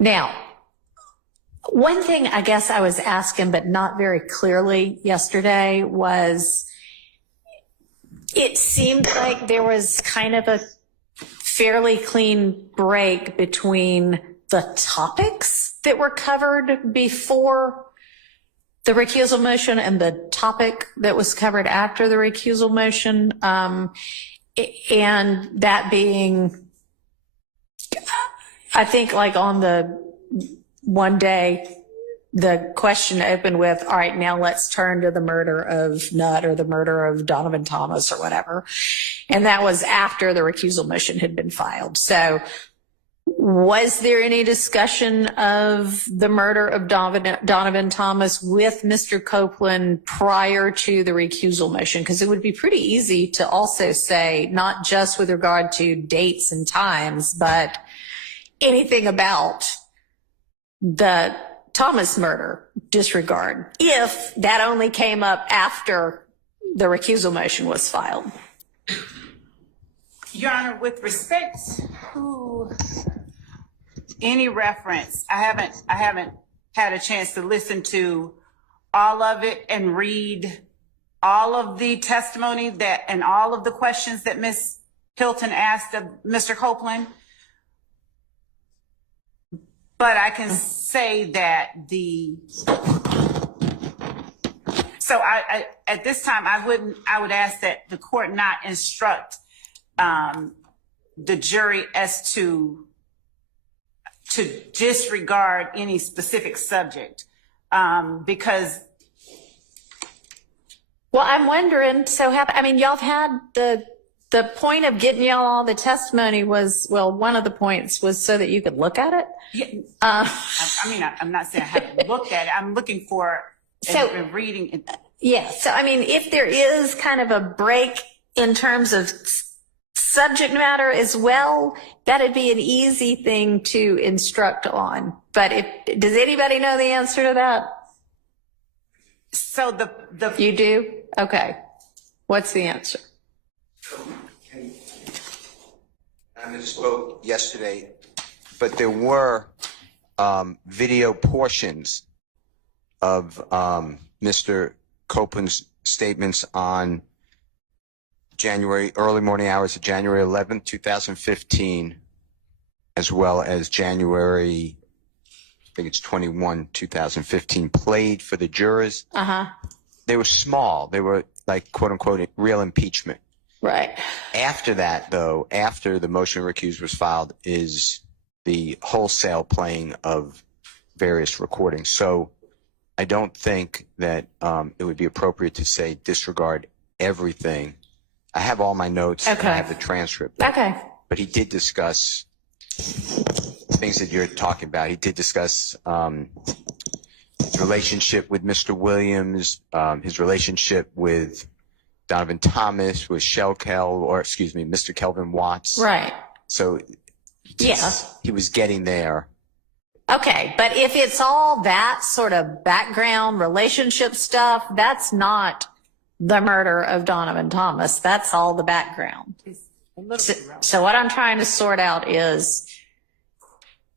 Now, one thing I guess I was asking, but not very clearly yesterday, was it seemed like there was kind of a fairly clean break between the topics that were covered before the recusal motion and the topic that was covered after the recusal motion. And that being, I think, like on the one day, the question opened with, all right, now let's turn to the murder of Nutt or the murder of Donovan Thomas or whatever. And that was after the recusal motion had been filed. So was there any discussion of the murder of Donovan Thomas with Mr. Copeland prior to the recusal motion? Because it would be pretty easy to also say, not just with regard to dates and times, but anything about the Thomas murder, disregard, if that only came up after the recusal motion was filed. Your Honor, with respect to any reference, I haven't had a chance to listen to all of it and read all of the testimony that and all of the questions that Ms. Hilton asked of Mr. Copeland. But I can say that I at this time I would ask that the court not instruct the jury as to disregard any specific subject, because. Well, I'm wondering, so I mean, y'all have had the point of getting y'all all the testimony was, well, one of the points was so that you could look at it. Yeah. I'm not saying I haven't looked at it. I'm looking for reading it. Yeah. So, I mean, if there is kind of a break in terms of subject matter as well, that'd be an easy thing to instruct on. But does anybody know the answer to that? So you do? Okay. What's the answer? I misspoke yesterday, but there were video portions of Mr. Copeland's statements on early morning hours of January 11th, 2015, as well as January, I think it's 21, 2015, played for the jurors. They were small. They were like, quote unquote, real impeachment. Right. After that, though, after the motion to recuse was filed, is the wholesale playing of various recordings. So I don't think that it would be appropriate to say disregard everything. I have all my notes. Okay. And I have the transcript. Okay. But he did discuss things that you're talking about. He did discuss his relationship with Mr. Williams, his relationship with Donovan Thomas, with Mr. Kelvin Watts. Right. So yeah, he was getting there. Okay, but if it's all that sort of background relationship stuff, that's not the murder of Donovan Thomas. That's all the background. So what I'm trying to sort out is,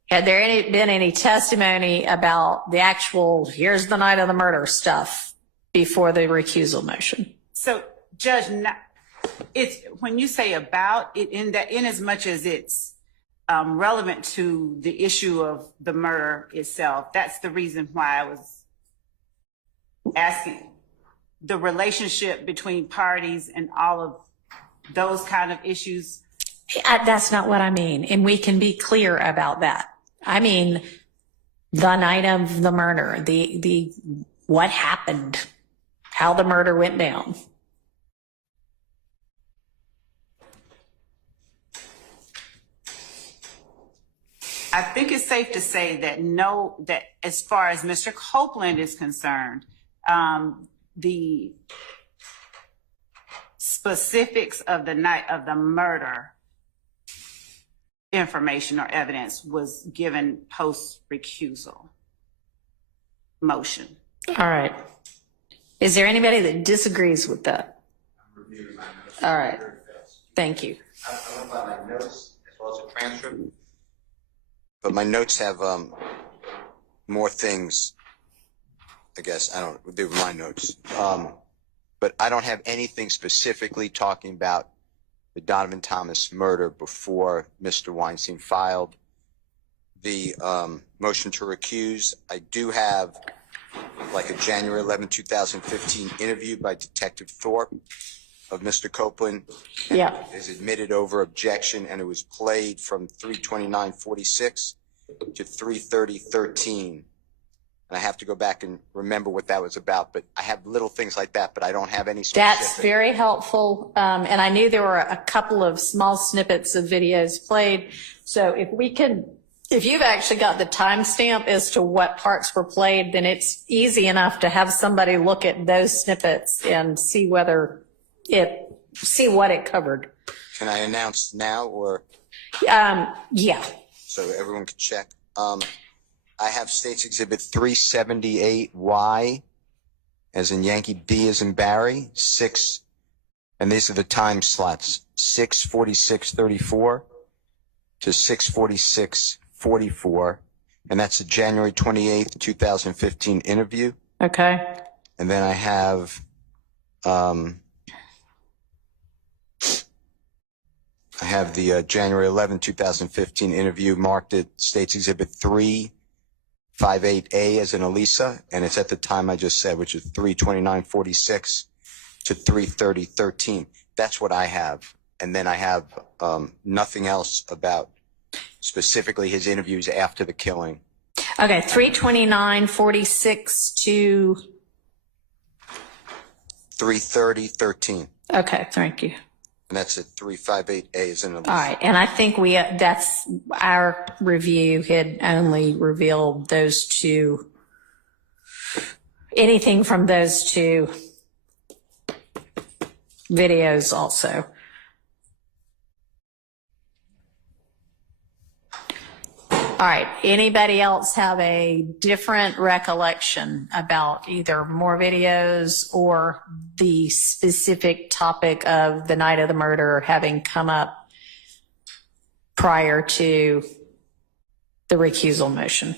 had there been any testimony about the actual, here's the night of the murder stuff before the recusal motion? So, Judge, it's when you say about it, in as much as it's relevant to the issue of the murder itself, that's the reason why I was asking the relationship between parties and all of those kind of issues. That's not what I mean, and we can be clear about that. I mean, the night of the murder, the what happened, how the murder went down. I think it's safe to say that as far as Mr. Copeland is concerned, the specifics of the night of the murder information or evidence was given post-recusal motion. All right. Is there anybody that disagrees with that? All right. Thank you. I don't find my notes as well as the transcript. but my notes have more things. I guess I don't. They were my notes, but I don't have anything specifically talking about the Donovan Thomas murder before Mr. Weinstein filed the motion to recuse. I do have like a January 11, 2015 interview by Detective Thorpe of Mr. Copeland. Yeah. Is admitted over objection, and it was played from 3:29:46 to 3:30:13. And I have to go back and remember what that was about, but I have little things like that, but I don't have any specific. That's very helpful. And I knew there were a couple of small snippets of videos played. So if you've actually got the timestamp as to what parts were played, then it's easy enough to have somebody look at those snippets and see what it covered. Can I announce now or? Yeah. So everyone can check. I have State's Exhibit 378Y, as in Yankee, B as in Barry, 6, and these are the time slots, 6:46:34 to 6:46:44, and that's a January 28th, 2015 interview. Okay. And then I have the January 11, 2015 interview marked at State's Exhibit 358A as in Elisa, and it's at the time I just said, which is 3:29:46 to 3:30:13. That's what I have. And then I have nothing else about specifically his interviews after the killing. Okay, 3:29:46 to. 3:30:13. Okay, thank you. And that's at 358A as in Elisa. All right, and I think that's our review had only revealed those two, anything from those two videos also. All right, anybody else have a different recollection about either more videos or the specific topic of the night of the murder having come up prior to the recusal motion?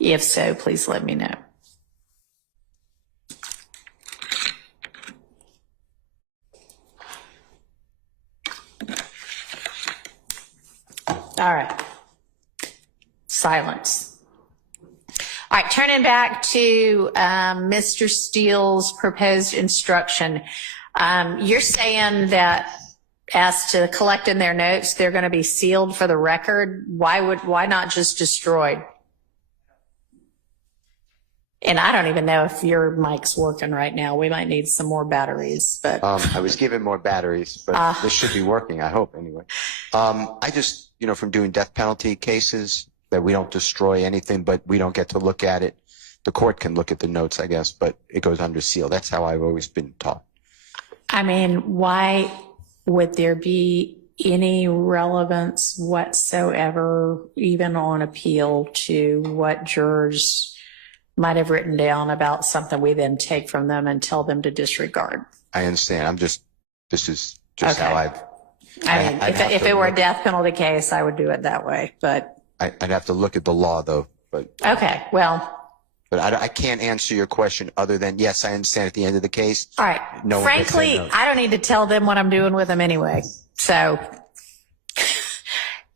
If so, please let me know. All right. Silence. All right, turning back to Mr. Steele's proposed instruction. You're saying that as to collecting their notes, they're going to be sealed for the record. Why not just destroyed? And I don't even know if your mic's working right now. We might need some more batteries, but I was given more batteries, but this should be working, I hope, anyway. I just, from doing death penalty cases, that we don't destroy anything, but we don't get to look at it. The court can look at the notes, I guess, but it goes under seal. That's how I've always been taught. I mean, why would there be any relevance whatsoever, even on appeal, to what jurors might have written down about something we then take from them and tell them to disregard? I understand. This is just Okay. how I mean, if it were a death penalty case, I would do it that way, but. I'd have to look at the law, though. But Okay, well. But I can't answer your question other than, yes, I understand at the end of the case. All right. No one gets Frankly, their notes. I don't need to tell them what I'm doing with them anyway. So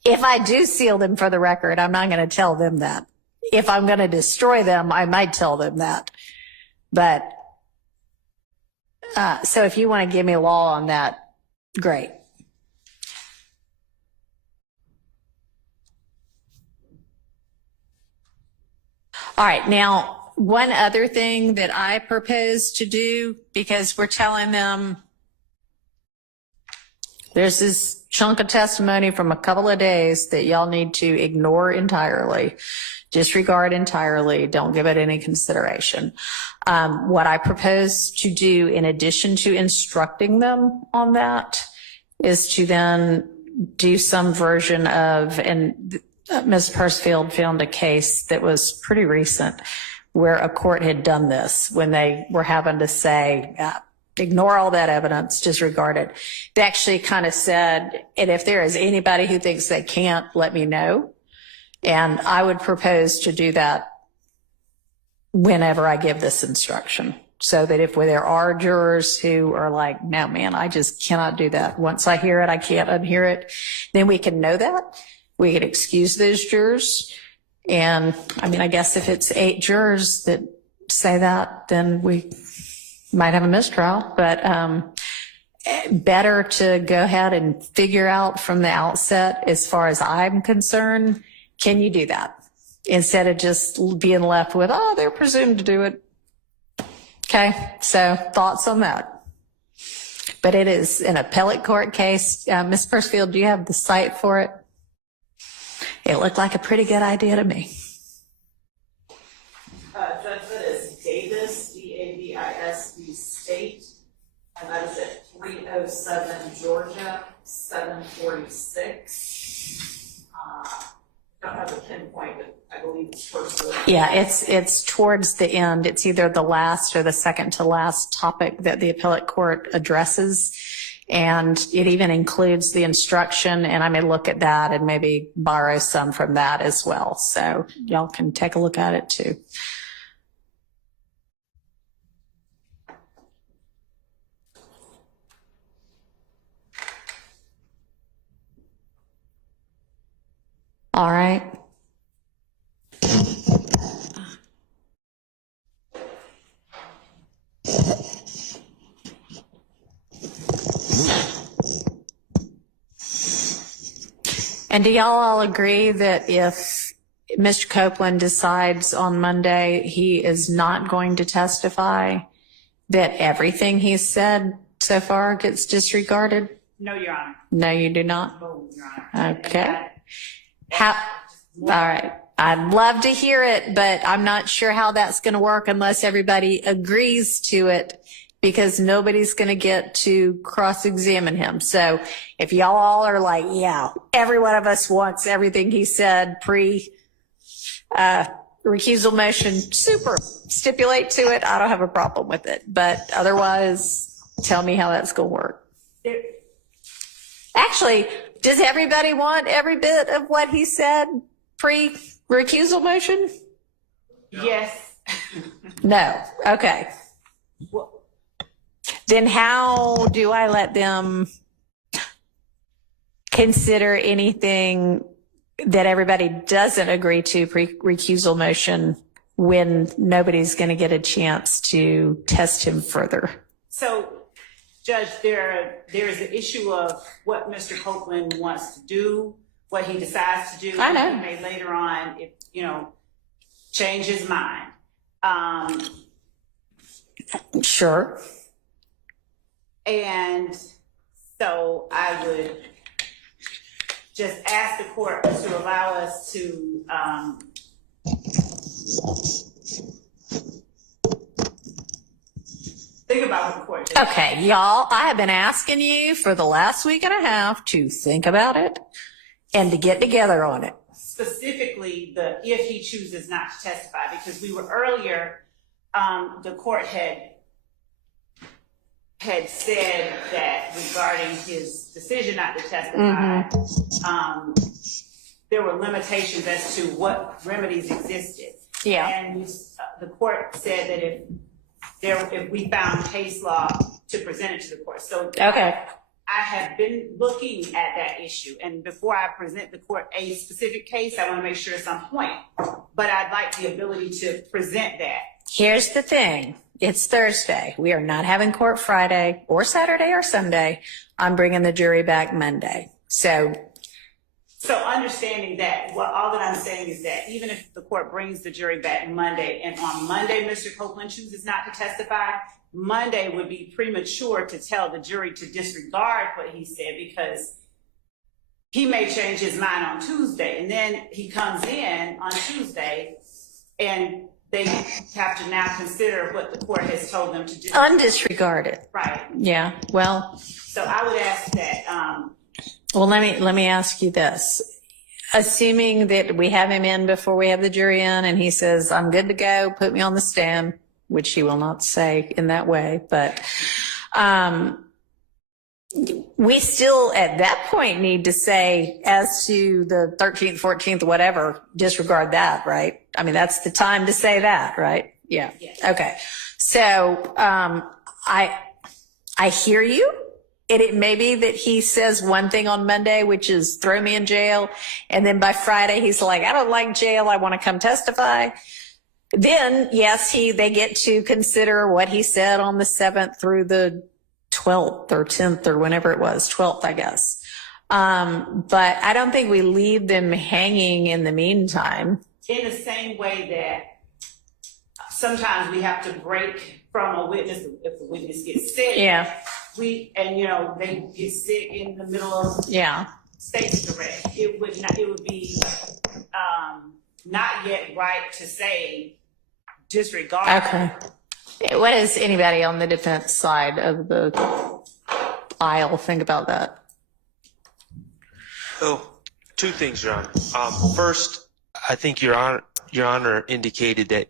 if I do seal them for the record, I'm not going to tell them that. If I'm going to destroy them, I might tell them that. But so if you want to give me a law on that, great. All right. Now, one other thing that I propose to do, because we're telling them there's this chunk of testimony from a couple of days that y'all need to ignore entirely, disregard entirely, don't give it any consideration. What I propose to do, in addition to instructing them on that, is to then do some version of, and Ms. Pursfield found a case that was pretty recent where a court had done this, when they were having to say, ignore all that evidence, disregard it. They actually kind of said, and if there is anybody who thinks they can't, let me know. And I would propose to do that whenever I give this instruction, so that if there are jurors who are like, no, man, I just cannot do that. Once I hear it, I can't unhear it. Then we can know that. We can excuse those jurors. And I mean, I guess if it's 8 jurors that say that, then we might have a mistrial, but better to go ahead and figure out from the outset, as far as I'm concerned, can you do that? Instead of just being left with, oh, they're presumed to do it. Okay, so thoughts on that? But it is an appellate court case. Ms. Persfield, do you have the site for it? It looked like a pretty good idea to me. Judge, that is Davis, Davis v. State, and that is at 307 Georgia, 746. I don't have the pinpoint, but I believe it's first. Yeah, it's towards the end. It's either the last or the second to last topic that the appellate court addresses. And it even includes the instruction, and I may look at that and maybe borrow some from that as well. So y'all can take a look at it too. All right. And do y'all all agree that if Mr. Copeland decides on Monday he is not going to testify, that everything he's said so far gets disregarded? No, Your Honor. No, you do not? No, Your Honor. Okay. All right. I'd love to hear it, but I'm not sure how that's going to work unless everybody agrees to it, because nobody's going to get to cross-examine him. So if y'all all are like, yeah, every one of us wants everything he said recusal motion, super, stipulate to it, I don't have a problem with it. But otherwise, tell me how that's going to work. Actually, does everybody want every bit of what he said pre-recusal motion? Yes. No. Okay. Well, Then how do I let them consider anything that everybody doesn't agree to pre-recusal motion when nobody's going to get a chance to test him further? so, Judge, there is the issue of what Mr. Copeland wants to do, what he decides to do. I know. He may later on, change his mind. Sure. And so I would just ask the court to allow us to think about what the court did. Okay, y'all, I have been asking you for the last week and a half to think about it and to get together on it. Specifically, if he chooses not to testify, because we were earlier, the court had said that regarding his decision not to testify, there were limitations as to what remedies existed. Yeah. And the court said that if we found case law to present it to the court. So Okay. I have been looking at that issue, and before I present the court a specific case, I want to make sure it's on point. But I'd like the ability to present that. Here's the thing. It's Thursday. We are not having court Friday or Saturday or Sunday. I'm bringing the jury back Monday. So Understanding that, all that I'm saying is that even if the court brings the jury back Monday, and on Monday Mr. Copeland chooses not to testify, Monday would be premature to tell the jury to disregard what he said, because he may change his mind on Tuesday, and then he comes in on Tuesday and they have to now consider what the court has told them to do. undisregarded. Right. Yeah. Well, So I would ask that, well, let me ask you this. assuming that we have him in before we have the jury in and he says, I'm good to go, put me on the stand, which he will not say in that way, but we still at that point need to say, as to the 13th, 14th, whatever, disregard that, right? I mean, that's the time to say that, right? Yeah. Okay. So I hear you. It may be that he says one thing on Monday, which is throw me in jail. And then by Friday, he's like, I don't like jail. I want to come testify. Then, yes, they get to consider what he said on the 7th through the 12th or 10th or whenever it was, 12th, I guess. But I don't think we leave them hanging in the meantime. In the same way that sometimes we have to break from a witness if the witness gets sick. Yeah. They get sick in the middle of stage direct. It would be not yet right to say disregard. Okay. What does anybody on the defense side of the aisle think about that? Oh, two things, Your Honor. First, I think Your Honor indicated that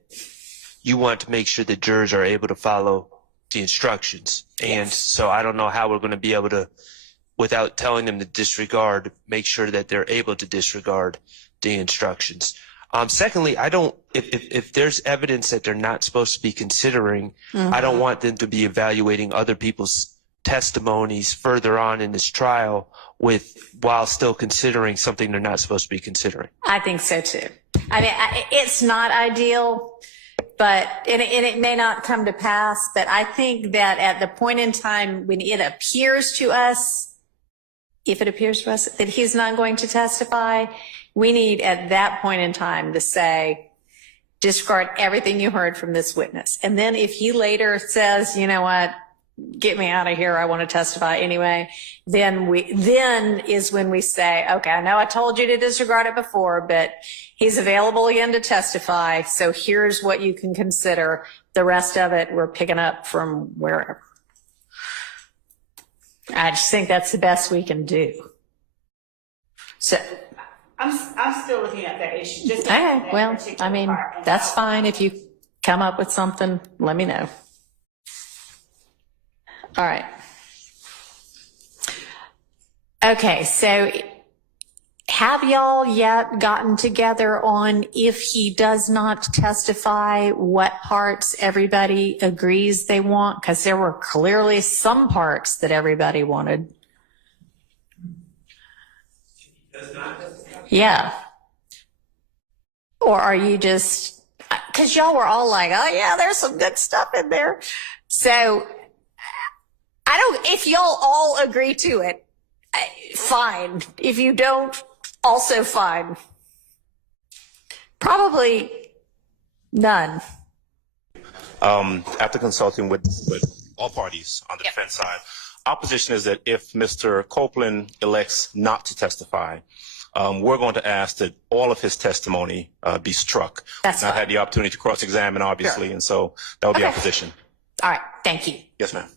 you want to make sure the jurors are able to follow the instructions. And so I don't know how we're going to be able to, without telling them to disregard, make sure that they're able to disregard the instructions. Secondly, if there's evidence that they're not supposed to be considering, I don't want them to be evaluating other people's testimonies further on in this trial while still considering something they're not supposed to be considering. I think so too. I mean, it's not ideal, but it may not come to pass, but I think that at the point in time when it appears to us, if it appears to us that he's not going to testify, we need at that point in time to say, disregard everything you heard from this witness. And then if he later says, you know what, get me out of here, I want to testify anyway, then is when we say, okay, I know I told you to disregard it before, but he's available again to testify. So here's what you can consider. The rest of it, we're picking up from wherever. I just think that's the best we can do. So. I'm still looking at that issue. Just Okay, well, I mean, that's fine. If you come up with something, let me know. All right. Okay, so have y'all yet gotten together on if he does not testify, what parts everybody agrees they want? Because there were clearly some parts that everybody wanted. Does not testify? Yeah. Or are you just, because y'all were all like, oh yeah, there's some good stuff in there. So if y'all all agree to it, fine. If you don't, also fine. Probably none. After consulting with all parties on the defense side, our position is that if Mr. Copeland elects not to testify, we're going to ask that all of his testimony be struck. That's I've fine. had the opportunity to cross-examine, obviously, Sure. and so that would be our Okay. position. All right. Thank you. Yes, ma'am.